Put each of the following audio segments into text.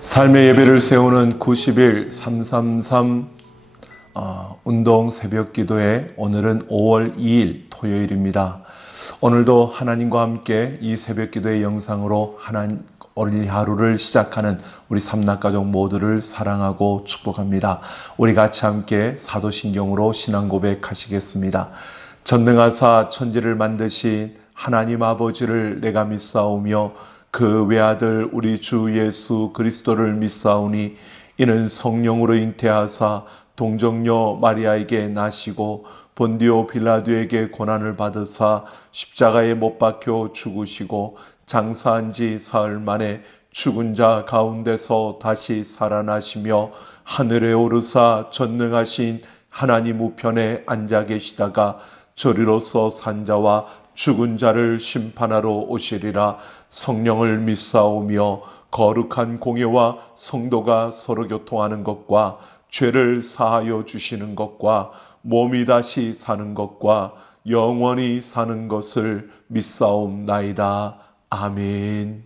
삶의 예배를 세우는 90일 333 운동 새벽 기도회, 오늘은 5월 2일 토요일입니다. 오늘도 하나님과 함께 이 새벽 기도의 영상으로 오늘 하루를 시작하는 우리 삼락가족 모두를 사랑하고 축복합니다. 우리 같이 함께 사도신경으로 신앙 고백하시겠습니다. 전능하사 천지를 만드신 하나님 아버지를 내가 믿사오며 그 외아들 우리 주 예수 그리스도를 믿사오니 이는 성령으로 잉태하사 동정녀 마리아에게 나시고 본디오 빌라도에게 고난을 받으사 십자가에 못 박혀 죽으시고 장사한 지 사흘 만에 죽은 자 가운데서 다시 살아나시며 하늘에 오르사 전능하신 하나님 우편에 앉아 계시다가 저리로서 산 자와 죽은 자를 심판하러 오시리라. 성령을 믿사오며 거룩한 공예와 성도가 서로 교통하는 것과 죄를 사하여 주시는 것과 몸이 다시 사는 것과 영원히 사는 것을 믿사옵나이다. 아멘.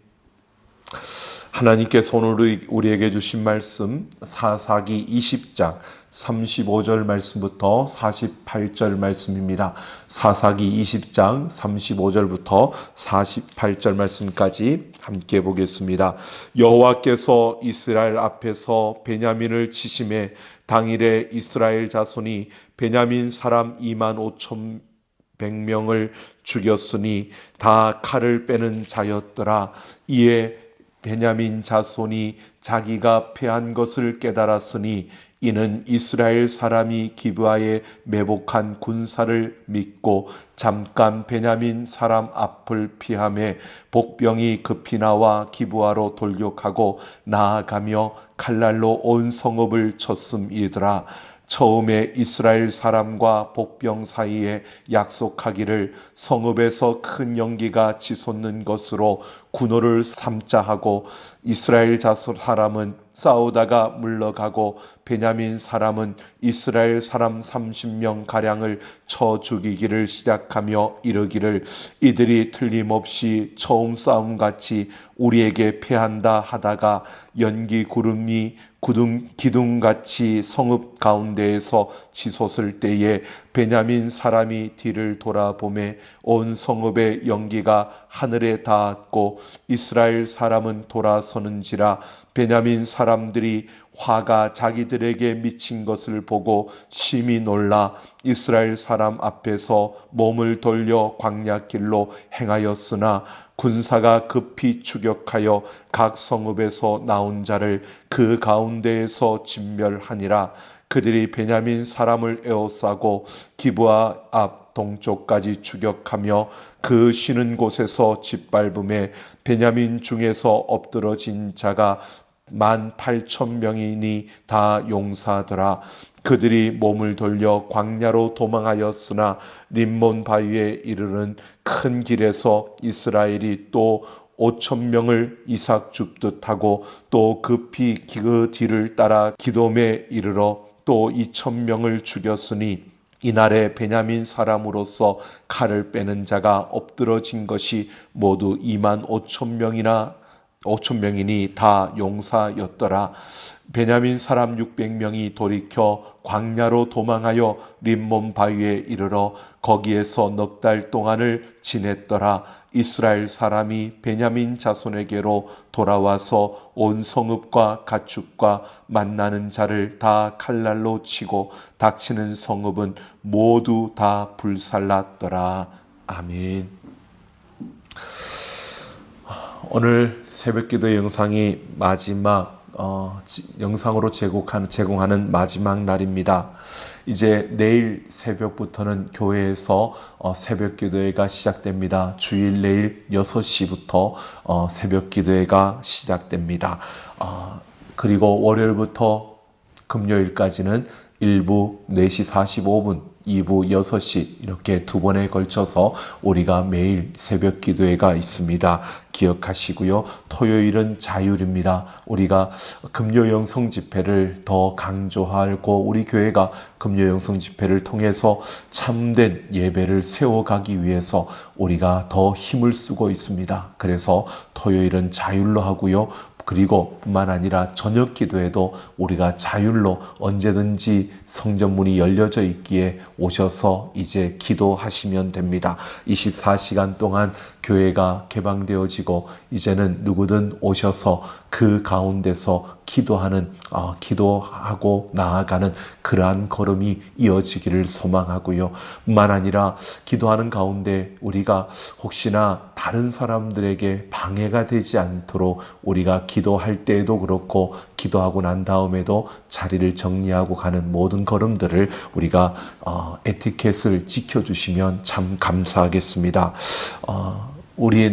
하나님께서 오늘 우리에게 주신 말씀 사사기 20장 35절 말씀부터 48절 말씀입니다. 사사기 20장 35절부터 48절 말씀까지 함께 보겠습니다. 여호와께서 이스라엘 앞에서 베냐민을 치심해 당일에 이스라엘 자손이 베냐민 사람 2만 5천 100명을 죽였으니 다 칼을 빼는 자였더라. 이에 베냐민 자손이 자기가 패한 것을 깨달았으니 이는 이스라엘 사람이 기브아에 매복한 군사를 믿고 잠깐 베냐민 사람 앞을 피하며 복병이 급히 나와 기브아로 돌격하고 나아가며 칼날로 온 성읍을 쳤음이더라. 처음에 이스라엘 사람과 복병 사이에 약속하기를 성읍에서 큰 연기가 치솟는 것으로 군호를 삼자 하고 이스라엘 사람은 싸우다가 물러가고 베냐민 사람은 이스라엘 사람 30명 가량을 쳐 죽이기를 시작하며 이르기를 이들이 틀림없이 처음 싸움같이 우리에게 패한다 하다가 연기 구름이 기둥같이 성읍 가운데에서 치솟을 때에 베냐민 사람이 뒤를 돌아보매 온 성읍의 연기가 하늘에 닿았고 이스라엘 사람은 돌아서는지라. 베냐민 사람들이 화가 자기들에게 미친 것을 보고 심히 놀라 이스라엘 사람 앞에서 몸을 돌려 광야길로 행하였으나 군사가 급히 추격하여 각 성읍에서 나온 자를 그 가운데에서 진멸하니라. 그들이 베냐민 사람을 에워싸고 기브아 앞 동쪽까지 추격하며 그 쉬는 곳에서 짓밟음에 베냐민 중에서 엎드러진 자가 18,000명이니 다 용사더라. 그들이 몸을 돌려 광야로 도망하였으나 림몬 바위에 이르는 큰 길에서 이스라엘이 또 5,000명을 이삭 줍듯 하고 또 급히 그 뒤를 따라 기돔에 이르러 또 2,000명을 죽였으니 이날에 베냐민 사람으로서 칼을 빼는 자가 엎드러진 것이 모두 2만 5,000명이니 다 용사였더라. 베냐민 사람 600명이 돌이켜 광야로 도망하여 림몬 바위에 이르러 거기에서 넉 달 동안을 지냈더라. 이스라엘 사람이 베냐민 자손에게로 돌아와서 온 성읍과 가축과 만나는 자를 다 칼날로 치고 닥치는 성읍은 모두 다 불살랐더라. 아멘. 오늘 새벽기도 영상이 마지막 영상으로 제공하는 마지막 날입니다. 이제 내일 새벽부터는 교회에서 새벽기도회가 시작됩니다. 주일 내일 6시부터 새벽기도회가 시작됩니다. 그리고 월요일부터 금요일까지는 1부 4시 45분, 2부 6시 이렇게 두 번에 걸쳐서 우리가 매일 새벽 기도회가 있습니다. 기억하시고요. 토요일은 자율입니다. 우리가 금요 영성 집회를 더 강조하고 우리 교회가 금요 영성 집회를 통해서 참된 예배를 세워가기 위해서 우리가 더 힘을 쓰고 있습니다. 그래서 토요일은 자율로 하고요. 그리고 뿐만 아니라 저녁 기도에도 우리가 자율로 언제든지 성전문이 열려져 있기에 오셔서 이제 기도하시면 됩니다. 24시간 동안 교회가 개방되어지고 이제는 누구든 오셔서 그 가운데서 기도하고 나아가는 그러한 걸음이 이어지기를 소망하고요. 뿐만 아니라 기도하는 가운데 우리가 혹시나 다른 사람들에게 방해가 되지 않도록 우리가 기도할 때에도 그렇고 기도하고 난 다음에도 자리를 정리하고 가는 모든 걸음들을 우리가 에티켓을 지켜주시면 참 감사하겠습니다.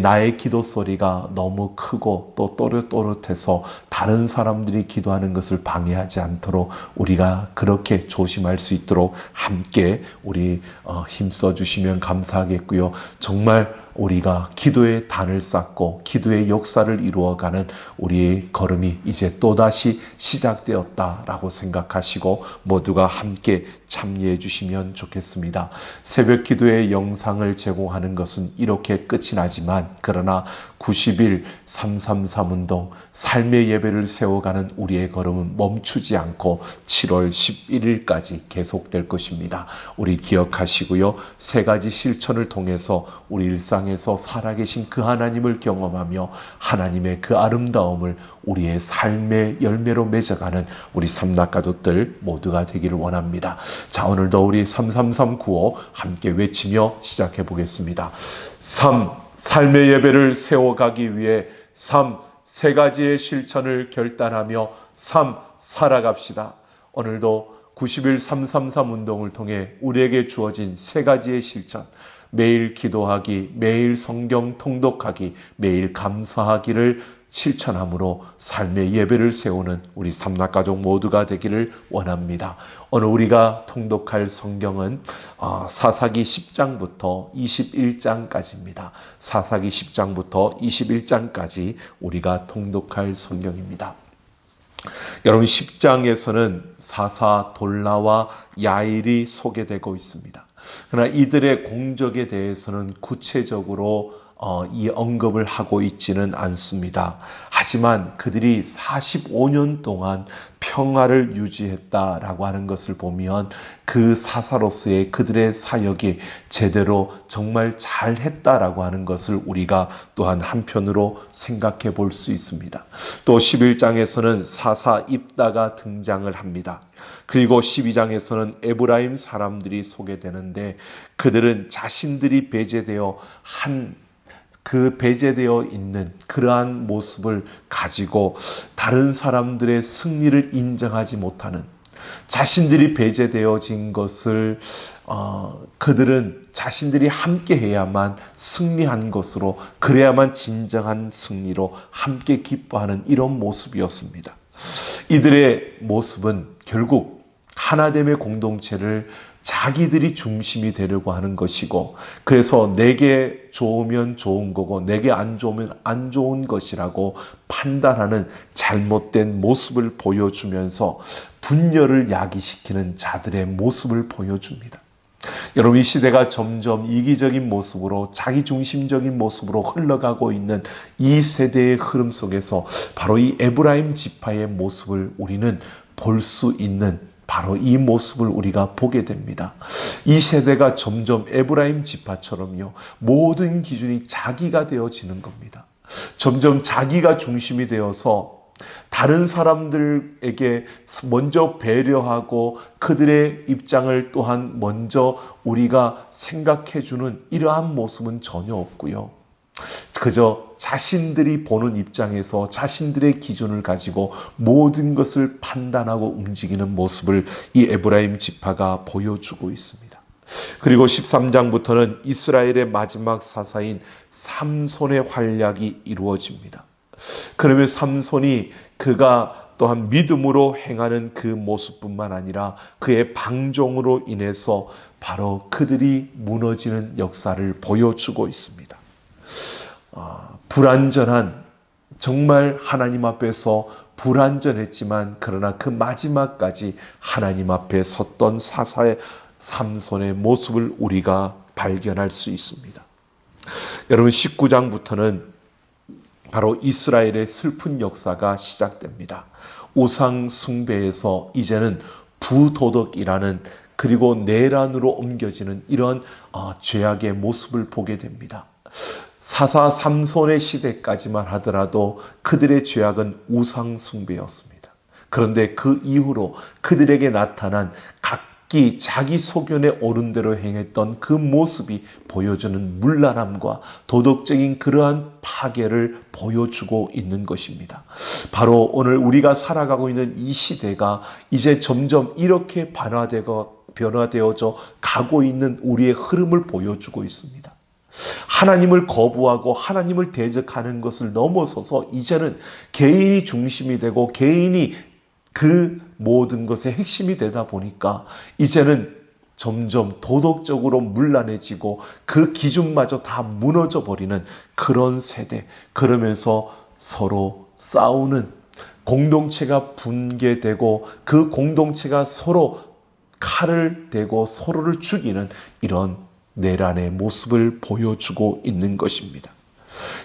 나의 기도 소리가 너무 크고 또 또렷또렷해서 다른 사람들이 기도하는 것을 방해하지 않도록 우리가 그렇게 조심할 수 있도록 함께 우리 힘써 주시면 감사하겠고요. 정말 우리가 기도의 단을 쌓고 기도의 역사를 이루어가는 우리의 걸음이 이제 또다시 시작되었다라고 생각하시고 모두가 함께 참여해 주시면 좋겠습니다. 새벽 기도의 영상을 제공하는 것은 이렇게 끝이 나지만 그러나 90일 333 운동 삶의 예배를 세워가는 우리의 걸음은 멈추지 않고 7월 11일까지 계속될 것입니다. 우리 기억하시고요. 세 가지 실천을 통해서 우리 일상에서 살아계신 그 하나님을 경험하며 하나님의 그 아름다움을 우리의 삶의 열매로 맺어가는 우리 삼락가족들 모두가 되기를 원합니다. 자, 오늘도 우리 33395 함께 외치며 시작해 보겠습니다. 3. 삶의 예배를 세워가기 위해 3. 세 가지의 실천을 결단하며 3. 살아갑시다. 오늘도 90일 333 운동을 통해 우리에게 주어진 세 가지의 실천, 매일 기도하기, 매일 성경 통독하기, 매일 감사하기를 실천함으로 삶의 예배를 세우는 우리 삼락가족 모두가 되기를 원합니다. 오늘 우리가 통독할 성경은 사사기 10장부터 21장까지입니다. 사사기 10장부터 21장까지 우리가 통독할 성경입니다. 여러분 10장에서는 사사 돌라와 야일이 소개되고 있습니다. 그러나 이들의 공적에 대해서는 구체적으로 이 언급을 하고 있지는 않습니다. 하지만 그들이 45년 동안 평화를 유지했다라고 하는 것을 보면 그 사사로서의 그들의 사역이 제대로 정말 잘했다라고 하는 것을 우리가 또한 한편으로 생각해 볼 수 있습니다. 또 11장에서는 사사 입다가 등장을 합니다. 그리고 12장에서는 에브라임 사람들이 소개되는데 그들은 자신들이 배제되어 배제되어 있는 그러한 모습을 가지고 다른 사람들의 승리를 인정하지 못하는 자신들이 배제되어진 것을 그들은 자신들이 함께 해야만 승리한 것으로 그래야만 진정한 승리로 함께 기뻐하는 이런 모습이었습니다. 이들의 모습은 결국 하나됨의 공동체를 자기들이 중심이 되려고 하는 것이고 그래서 내게 좋으면 좋은 거고 내게 안 좋으면 안 좋은 것이라고 판단하는 잘못된 모습을 보여주면서 분열을 야기시키는 자들의 모습을 보여줍니다. 여러분 이 시대가 점점 이기적인 모습으로 자기중심적인 모습으로 흘러가고 있는 이 세대의 흐름 속에서 바로 이 에브라임 지파의 모습을 우리는 볼 수 있는 바로 이 모습을 우리가 보게 됩니다. 이 세대가 점점 에브라임 지파처럼요. 모든 기준이 자기가 되어지는 겁니다. 점점 자기가 중심이 되어서 다른 사람들에게 먼저 배려하고 그들의 입장을 또한 먼저 우리가 생각해주는 이러한 모습은 전혀 없고요. 그저 자신들이 보는 입장에서 자신들의 기준을 가지고 모든 것을 판단하고 움직이는 모습을 이 에브라임 지파가 보여주고 있습니다. 그리고 13장부터는 이스라엘의 마지막 사사인 삼손의 활약이 이루어집니다. 그러면 삼손이 그가 또한 믿음으로 행하는 그 모습뿐만 아니라 그의 방종으로 인해서 바로 그들이 무너지는 역사를 보여주고 있습니다. 불완전한, 정말 하나님 앞에서 불완전했지만 그러나 그 마지막까지 하나님 앞에 섰던 사사의 삼손의 모습을 우리가 발견할 수 있습니다. 여러분, 19장부터는 바로 이스라엘의 슬픈 역사가 시작됩니다. 우상 숭배에서 이제는 부도덕이라는, 그리고 내란으로 옮겨지는 이런 죄악의 모습을 보게 됩니다. 사사 삼손의 시대까지만 하더라도 그들의 죄악은 우상 숭배였습니다. 그런데 그 이후로 그들에게 나타난 각기 자기 소견에 오른 대로 행했던 그 모습이 보여주는 문란함과 도덕적인 그러한 파괴를 보여주고 있는 것입니다. 바로 오늘 우리가 살아가고 있는 이 시대가 이제 점점 이렇게 변화되어져 가고 있는 우리의 흐름을 보여주고 있습니다. 하나님을 거부하고 하나님을 대적하는 것을 넘어서서 이제는 개인이 중심이 되고 개인이 그 모든 것의 핵심이 되다 보니까 이제는 점점 도덕적으로 문란해지고 그 기준마저 다 무너져 버리는 그런 세대, 그러면서 서로 싸우는, 공동체가 붕괴되고 그 공동체가 서로 칼을 대고 서로를 죽이는 이런 내란의 모습을 보여주고 있는 것입니다.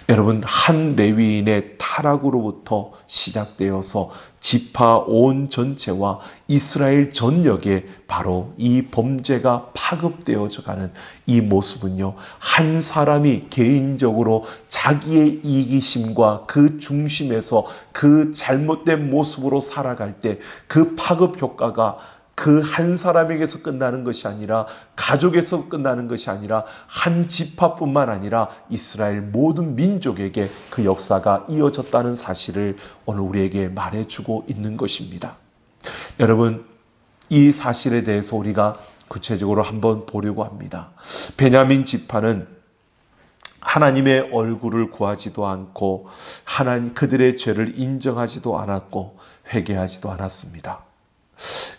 여러분, 한 레위인의 타락으로부터 시작되어서 지파 온 전체와 이스라엘 전역에 바로 이 범죄가 파급되어져 가는 이 모습은요, 한 사람이 개인적으로 자기의 이기심과 그 중심에서 그 잘못된 모습으로 살아갈 때 그 파급 효과가 그 한 사람에게서 끝나는 것이 아니라, 가족에서 끝나는 것이 아니라 한 지파뿐만 아니라 이스라엘 모든 민족에게 그 역사가 이어졌다는 사실을 오늘 우리에게 말해주고 있는 것입니다. 여러분, 이 사실에 대해서 우리가 구체적으로 한번 보려고 합니다. 베냐민 지파는 하나님의 얼굴을 구하지도 않고 그들의 죄를 인정하지도 않았고 회개하지도 않았습니다.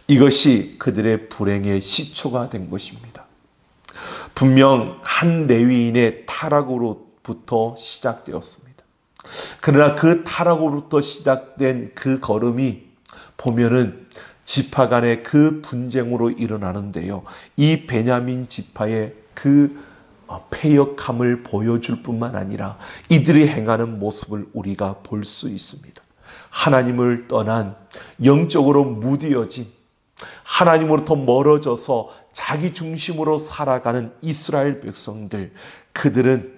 이것이 그들의 불행의 시초가 된 것입니다. 분명 한 레위인의 타락으로부터 시작되었습니다. 그러나 그 타락으로부터 시작된 그 걸음이 보면은 지파 간의 그 분쟁으로 일어나는데요, 이 베냐민 지파의 그 패역함을 보여줄 뿐만 아니라 이들이 행하는 모습을 우리가 볼 수 있습니다. 하나님을 떠난, 영적으로 무디어진, 하나님으로부터 멀어져서 자기 중심으로 살아가는 이스라엘 백성들, 그들은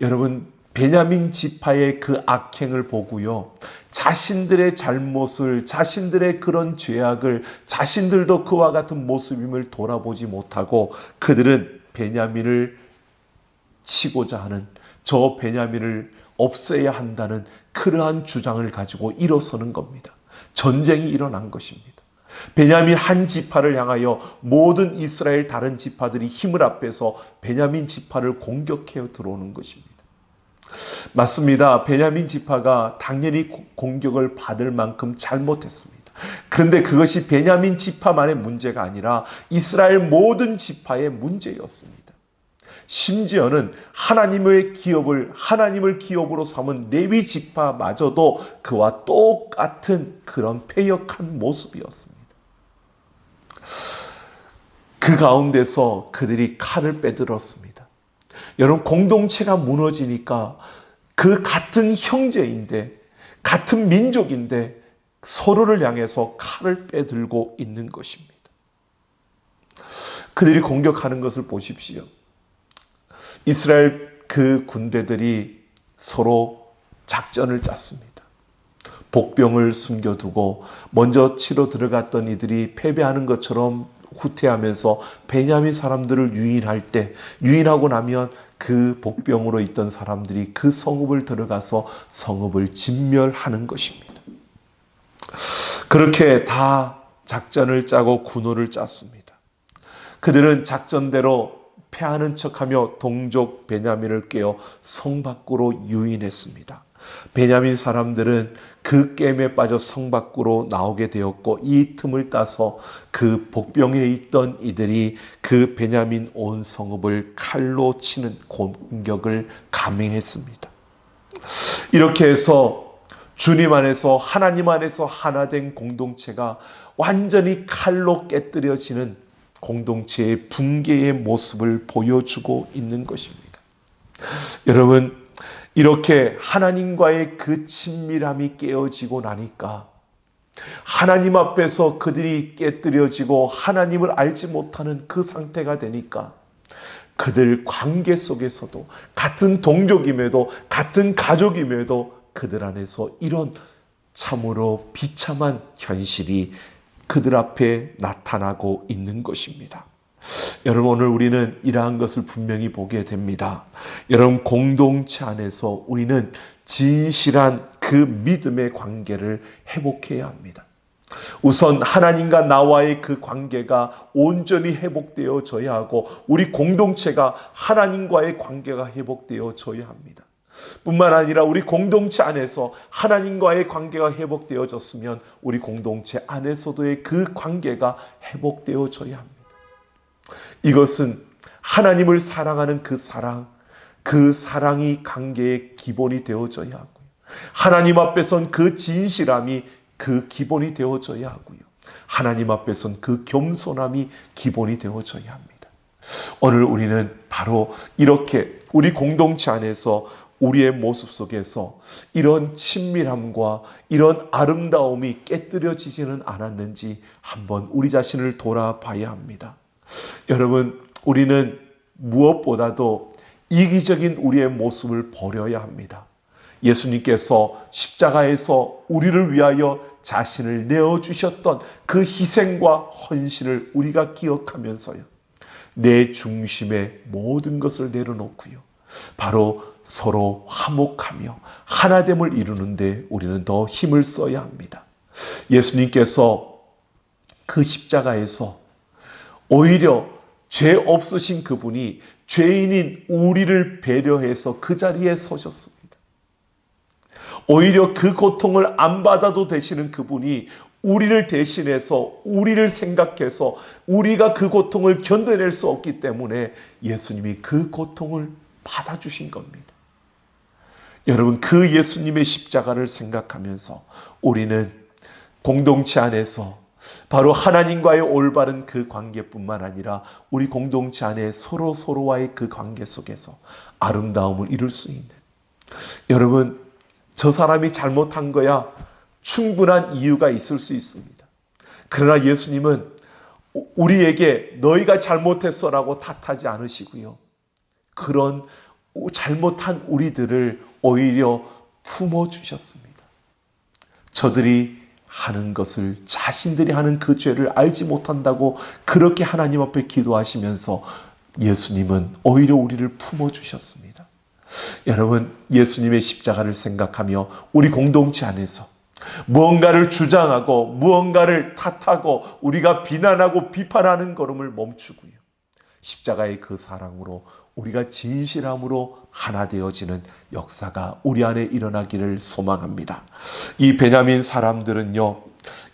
여러분 베냐민 지파의 그 악행을 보고요, 자신들의 잘못을, 자신들의 그런 죄악을 자신들도 그와 같은 모습임을 돌아보지 못하고 그들은 베냐민을 치고자 하는, 저 베냐민을 없애야 한다는 그러한 주장을 가지고 일어서는 겁니다. 전쟁이 일어난 것입니다. 베냐민 한 지파를 향하여 모든 이스라엘 다른 지파들이 힘을 합해서 베냐민 지파를 공격해 들어오는 것입니다. 맞습니다. 베냐민 지파가 당연히 공격을 받을 만큼 잘못했습니다. 그런데 그것이 베냐민 지파만의 문제가 아니라 이스라엘 모든 지파의 문제였습니다. 심지어는 하나님을 기업으로 삼은 레위 지파마저도 그와 똑같은 그런 패역한 모습이었습니다. 그 가운데서 그들이 칼을 빼들었습니다. 여러분, 공동체가 무너지니까 그 같은 형제인데, 같은 민족인데 서로를 향해서 칼을 빼들고 있는 것입니다. 그들이 공격하는 것을 보십시오. 이스라엘 그 군대들이 서로 작전을 짰습니다. 복병을 숨겨두고 먼저 치러 들어갔던 이들이 패배하는 것처럼 후퇴하면서 베냐민 사람들을 유인하고 나면 그 복병으로 있던 사람들이 그 성읍을 들어가서 성읍을 진멸하는 것입니다. 그렇게 다 작전을 짜고 군호를 짰습니다. 그들은 작전대로 패하는 척하며 동족 베냐민을 깨어 성 밖으로 유인했습니다. 베냐민 사람들은 그 게임에 빠져 성 밖으로 나오게 되었고, 이 틈을 따서 그 복병에 있던 이들이 그 베냐민 온 성읍을 칼로 치는 공격을 감행했습니다. 이렇게 해서 주님 안에서, 하나님 안에서 하나 된 공동체가 완전히 칼로 깨뜨려지는 공동체의 붕괴의 모습을 보여주고 있는 것입니다. 여러분, 이렇게 하나님과의 그 친밀함이 깨어지고 나니까 하나님 앞에서 그들이 깨뜨려지고 하나님을 알지 못하는 그 상태가 되니까 그들 관계 속에서도, 같은 동족임에도, 같은 가족임에도 그들 안에서 이런 참으로 비참한 현실이 그들 앞에 나타나고 있는 것입니다. 여러분, 오늘 우리는 이러한 것을 분명히 보게 됩니다. 여러분, 공동체 안에서 우리는 진실한 그 믿음의 관계를 회복해야 합니다. 우선 하나님과 나와의 그 관계가 온전히 회복되어져야 하고, 우리 공동체가 하나님과의 관계가 회복되어져야 합니다. 뿐만 아니라 우리 공동체 안에서 하나님과의 관계가 회복되어졌으면 우리 공동체 안에서도의 그 관계가 회복되어져야 합니다. 이것은 하나님을 사랑하는 그 사랑이 관계의 기본이 되어져야 하고요. 하나님 앞에선 그 진실함이 그 기본이 되어져야 하고요. 하나님 앞에선 그 겸손함이 기본이 되어져야 합니다. 오늘 우리는 바로 이렇게 우리 공동체 안에서 우리의 모습 속에서 이런 친밀함과 이런 아름다움이 깨뜨려지지는 않았는지 한번 우리 자신을 돌아봐야 합니다. 여러분, 우리는 무엇보다도 이기적인 우리의 모습을 버려야 합니다. 예수님께서 십자가에서 우리를 위하여 자신을 내어주셨던 그 희생과 헌신을 우리가 기억하면서요, 내 중심에 모든 것을 내려놓고요, 바로 서로 화목하며 하나됨을 이루는데 우리는 더 힘을 써야 합니다. 예수님께서 그 십자가에서 오히려 죄 없으신 그분이 죄인인 우리를 배려해서 그 자리에 서셨습니다. 오히려 그 고통을 안 받아도 되시는 그분이 우리를 대신해서, 우리를 생각해서 우리가 그 고통을 견뎌낼 수 없기 때문에 예수님이 그 고통을 받아주신 겁니다. 여러분, 그 예수님의 십자가를 생각하면서 우리는 공동체 안에서 바로 하나님과의 올바른 그 관계뿐만 아니라 우리 공동체 안에 서로와의 그 관계 속에서 아름다움을 이룰 수 있는, 여러분, 저 사람이 잘못한 거야 충분한 이유가 있을 수 있습니다. 그러나 예수님은 우리에게 너희가 잘못했어라고 탓하지 않으시고요, 그런 잘못한 우리들을 오히려 품어주셨습니다. 저들이 하는 것을, 자신들이 하는 그 죄를 알지 못한다고 그렇게 하나님 앞에 기도하시면서 예수님은 오히려 우리를 품어주셨습니다. 여러분, 예수님의 십자가를 생각하며 우리 공동체 안에서 무언가를 주장하고 무언가를 탓하고 우리가 비난하고 비판하는 걸음을 멈추고요, 십자가의 그 사랑으로 우리가 진실함으로 하나 되어지는 역사가 우리 안에 일어나기를 소망합니다. 이 베냐민 사람들은요,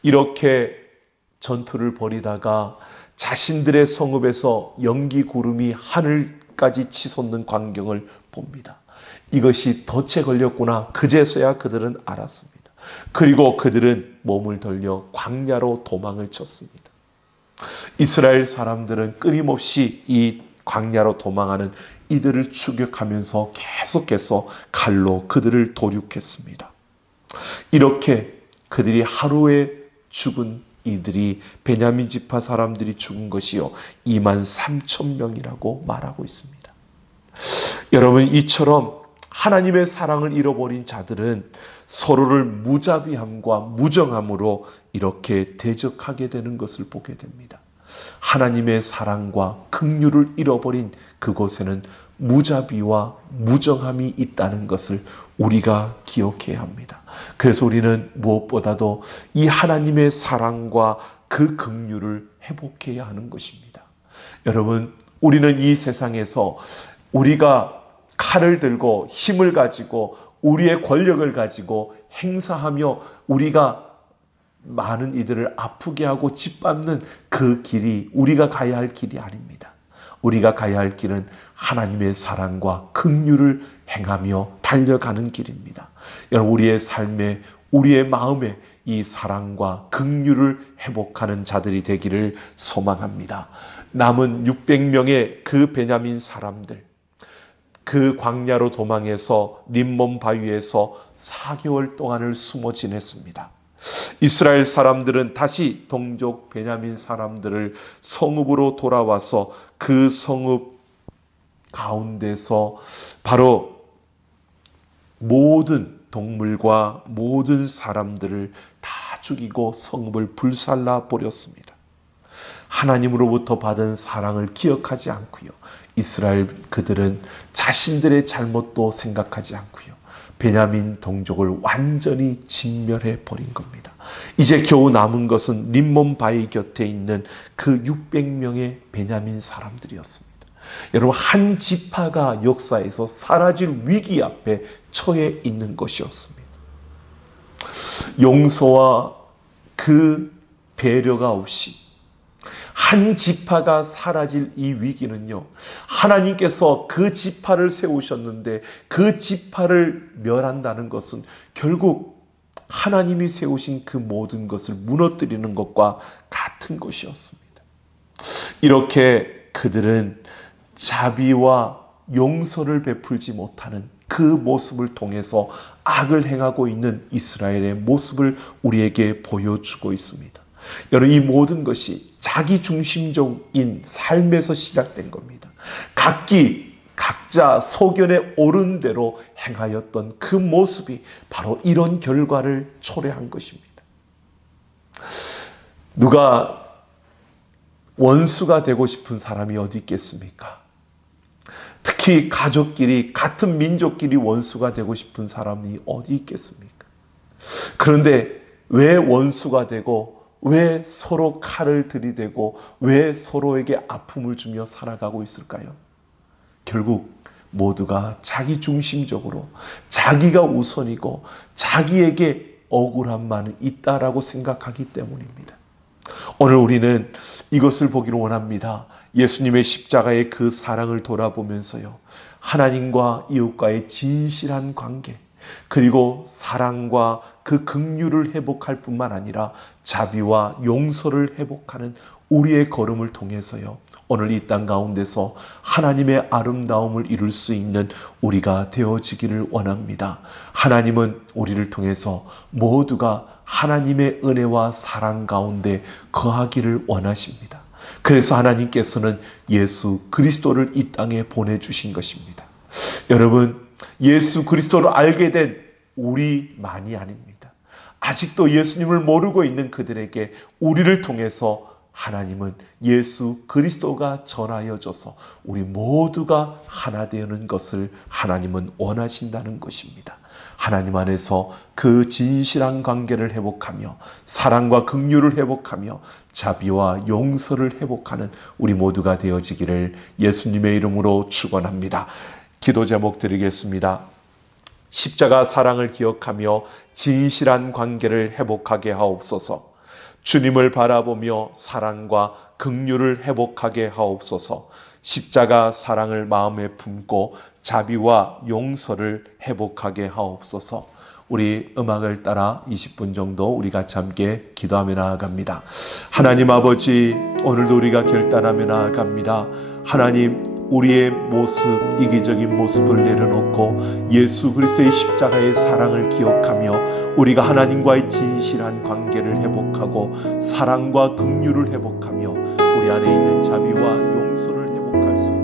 이렇게 전투를 벌이다가 자신들의 성읍에서 연기 구름이 하늘까지 치솟는 광경을 봅니다. 이것이 덫에 걸렸구나, 그제서야 그들은 알았습니다. 그리고 그들은 몸을 돌려 광야로 도망을 쳤습니다. 이스라엘 사람들은 끊임없이 이 광야로 도망하는 이들을 추격하면서 계속해서 칼로 그들을 도륙했습니다. 이렇게 그들이 하루에 죽은 이들이, 베냐민 지파 사람들이 죽은 것이요 23,000명이라고 말하고 있습니다. 여러분, 이처럼 하나님의 사랑을 잃어버린 자들은 서로를 무자비함과 무정함으로 이렇게 대적하게 되는 것을 보게 됩니다. 하나님의 사랑과 긍휼을 잃어버린 그곳에는 무자비와 무정함이 있다는 것을 우리가 기억해야 합니다. 그래서 우리는 무엇보다도 이 하나님의 사랑과 그 긍휼을 회복해야 하는 것입니다. 여러분, 우리는 이 세상에서 우리가 칼을 들고 힘을 가지고 우리의 권력을 가지고 행사하며 우리가 많은 이들을 아프게 하고 짓밟는 그 길이 우리가 가야 할 길이 아닙니다. 우리가 가야 할 길은 하나님의 사랑과 긍휼을 행하며 달려가는 길입니다. 여러분, 우리의 삶에, 우리의 마음에 이 사랑과 긍휼을 회복하는 자들이 되기를 소망합니다. 남은 600명의 그 베냐민 사람들, 그 광야로 도망해서 림몬 바위에서 4개월 동안을 숨어 지냈습니다. 이스라엘 사람들은 다시 동족 베냐민 사람들을 성읍으로 돌아와서 그 성읍 가운데서 바로 모든 동물과 모든 사람들을 다 죽이고 성읍을 불살라 버렸습니다. 하나님으로부터 받은 사랑을 기억하지 않고요. 이스라엘 그들은 자신들의 잘못도 생각하지 않고요. 베냐민 동족을 완전히 진멸해 버린 겁니다. 이제 겨우 남은 것은 림몬 바위 곁에 있는 그 600명의 베냐민 사람들이었습니다. 여러분, 한 지파가 역사에서 사라질 위기 앞에 처해 있는 것이었습니다. 용서와 그 배려가 없이 한 지파가 사라질 이 위기는요, 하나님께서 그 지파를 세우셨는데 그 지파를 멸한다는 것은 결국 하나님이 세우신 그 모든 것을 무너뜨리는 것과 같은 것이었습니다. 이렇게 그들은 자비와 용서를 베풀지 못하는 그 모습을 통해서 악을 행하고 있는 이스라엘의 모습을 우리에게 보여주고 있습니다. 여러분, 이 모든 것이 자기중심적인 삶에서 시작된 겁니다. 각자 소견에 옳은 대로 행하였던 그 모습이 바로 이런 결과를 초래한 것입니다. 누가 원수가 되고 싶은 사람이 어디 있겠습니까? 특히 가족끼리, 같은 민족끼리 원수가 되고 싶은 사람이 어디 있겠습니까? 그런데 왜 원수가 되고, 왜 서로 칼을 들이대고, 왜 서로에게 아픔을 주며 살아가고 있을까요? 결국 모두가 자기중심적으로, 자기가 우선이고 자기에게 억울함만 있다라고 생각하기 때문입니다. 오늘 우리는 이것을 보기를 원합니다. 예수님의 십자가의 그 사랑을 돌아보면서요, 하나님과 이웃과의 진실한 관계, 그리고 사랑과 그 긍휼을 회복할 뿐만 아니라 자비와 용서를 회복하는 우리의 걸음을 통해서요, 오늘 이 땅 가운데서 하나님의 아름다움을 이룰 수 있는 우리가 되어지기를 원합니다. 하나님은 우리를 통해서 모두가 하나님의 은혜와 사랑 가운데 거하기를 원하십니다. 그래서 하나님께서는 예수 그리스도를 이 땅에 보내주신 것입니다. 여러분, 예수 그리스도를 알게 된 우리만이 아닙니다. 아직도 예수님을 모르고 있는 그들에게 우리를 통해서 하나님은 예수 그리스도가 전하여져서 우리 모두가 하나 되는 것을 하나님은 원하신다는 것입니다. 하나님 안에서 그 진실한 관계를 회복하며 사랑과 긍휼을 회복하며 자비와 용서를 회복하는 우리 모두가 되어지기를 예수님의 이름으로 축원합니다. 기도 제목 드리겠습니다. 십자가 사랑을 기억하며 진실한 관계를 회복하게 하옵소서. 주님을 바라보며 사랑과 긍휼을 회복하게 하옵소서. 십자가 사랑을 마음에 품고 자비와 용서를 회복하게 하옵소서. 우리 음악을 따라 20분 정도 우리 같이 함께 기도하며 나아갑니다. 하나님 아버지, 오늘도 우리가 결단하며 나아갑니다. 하나님, 우리의 모습, 이기적인 모습을 내려놓고 예수 그리스도의 십자가의 사랑을 기억하며 우리가 하나님과의 진실한 관계를 회복하고 사랑과 긍휼을 회복하며 우리 안에 있는 자비와 용서를 회복할 수 있는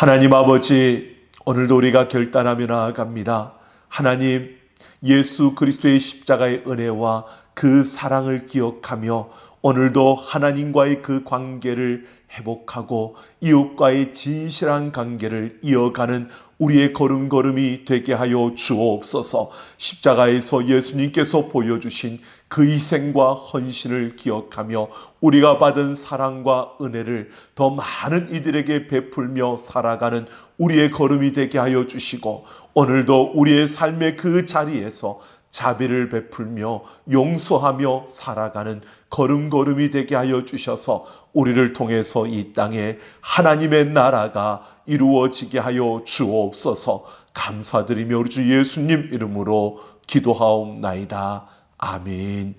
하나님 아버지, 오늘도 우리가 결단하며 나아갑니다. 하나님, 예수 그리스도의 십자가의 은혜와 그 사랑을 기억하며 오늘도 하나님과의 그 관계를 회복하고 이웃과의 진실한 관계를 이어가는 우리의 걸음걸음이 되게 하여 주옵소서. 십자가에서 예수님께서 보여주신 그 희생과 헌신을 기억하며 우리가 받은 사랑과 은혜를 더 많은 이들에게 베풀며 살아가는 우리의 걸음이 되게 하여 주시고, 오늘도 우리의 삶의 그 자리에서 자비를 베풀며 용서하며 살아가는 걸음걸음이 되게 하여 주셔서 우리를 통해서 이 땅에 하나님의 나라가 이루어지게 하여 주옵소서. 감사드리며 우리 주 예수님 이름으로 기도하옵나이다. 아멘.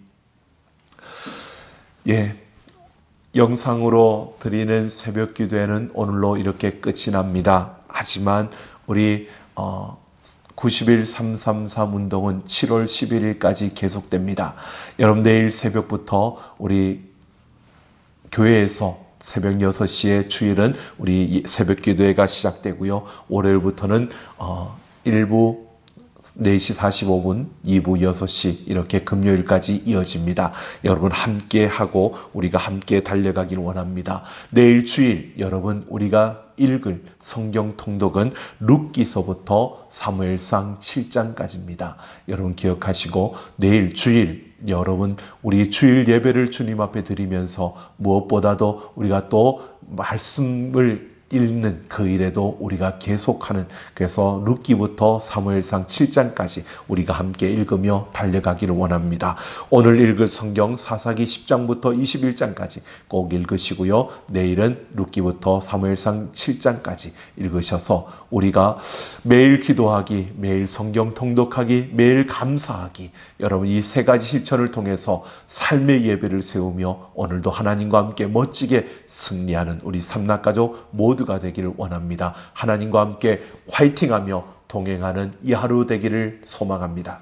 영상으로 드리는 새벽 기도회는 오늘로 이렇게 끝이 납니다. 하지만 우리 90일 333 운동은 7월 11일까지 계속됩니다. 여러분, 내일 새벽부터 우리 교회에서 새벽 6시에 주일은 우리 새벽 기도회가 시작되고요. 월요일부터는 1부 4시 45분, 2부 6시 이렇게 금요일까지 이어집니다. 여러분 함께 하고 우리가 함께 달려가길 원합니다. 내일 주일 여러분 우리가 읽을 성경 통독은 룻기서부터 사무엘상 7장까지입니다. 여러분 기억하시고 내일 주일 여러분 우리 주일 예배를 주님 앞에 드리면서 무엇보다도 우리가 또 말씀을 읽는 그 일에도 우리가 계속하는, 그래서 룻기부터 사무엘상 7장까지 우리가 함께 읽으며 달려가기를 원합니다. 오늘 읽을 성경 사사기 10장부터 21장까지 꼭 읽으시고요. 내일은 룻기부터 사무엘상 7장까지 읽으셔서 우리가 매일 기도하기, 매일 성경 통독하기, 매일 감사하기, 여러분 이 세 가지 실천을 통해서 삶의 예배를 세우며 오늘도 하나님과 함께 멋지게 승리하는 우리 삼락가족 모두가 되기를 원합니다. 하나님과 함께 화이팅하며 동행하는 이 하루 되기를 소망합니다.